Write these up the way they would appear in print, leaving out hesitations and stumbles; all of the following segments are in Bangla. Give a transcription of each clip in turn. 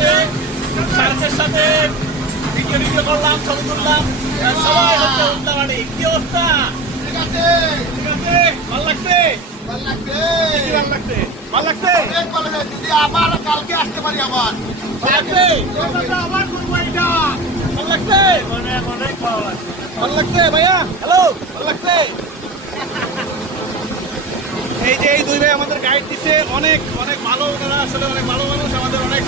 সাথে শার্কের সাথে ভিডিও করলাম, ছবি তুললাম, সবাই হচ্ছে উল্লাবাড়ি। কি অবস্থা? ঠিক আছে, ভালো লাগছে? ভালো লাগছে, ভালো লাগছে। যদি আবার কালকে আসতে পারি, আবার ভালো লাগছে, আবার করবো এটা। ভালো লাগছে, অনেক ভালো লাগছে। ভালো লাগছে ভাইয়া, হ্যালো, ভালো লাগছে। এই যে এই দুই ভাই আমাদের গাইড দিচ্ছে, অনেক অনেক ভালো, ওনারা আসলে অনেক ভালো মানুষ। আমাদের অনেক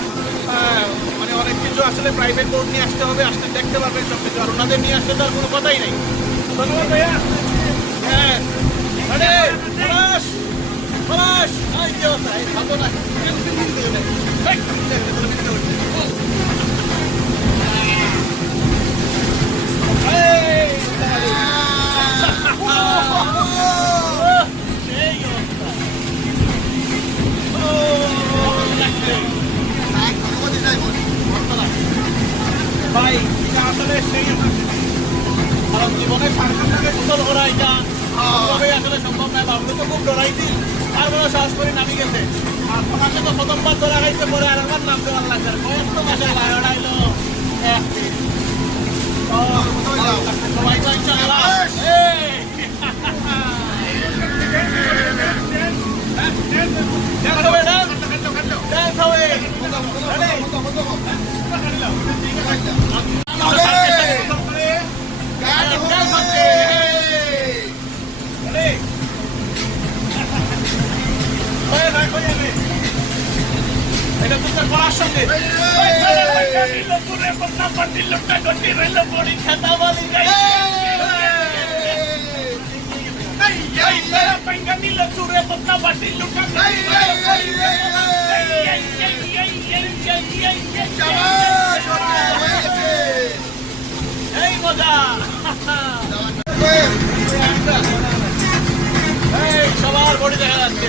মানে অনেক কিছু আসলে প্রাইভেট বোর্ড নিয়ে আসতে হবে, আসতে দেখতে পারবেন সব কিছু, আর ওনাদের নিয়ে আসতে তো আর কোনো কথাই নেই। ধন্যবাদ ভাইয়া। হ্যাঁ, কি অবস্থা? এই ভালো না, ভাই এটা আসলে সেই আমার জীবনে সাংসারিক গোসল করা এটা তবে আসলে সম্ভব নয়। বাবু তো খুব ডরাইছি, তারপরে সাহস করে নামি গেছে। আর তোমাকে তো প্রথমবার ধরা খাইছে, পরে আর একবার নামতে ভালো লাগছে। কত মাসে লাগাইলো সবাই তো ইনশাআল্লাহ। এটা তো করার সঙ্গে এই মজা, সবার বডি দেখা যাচ্ছে।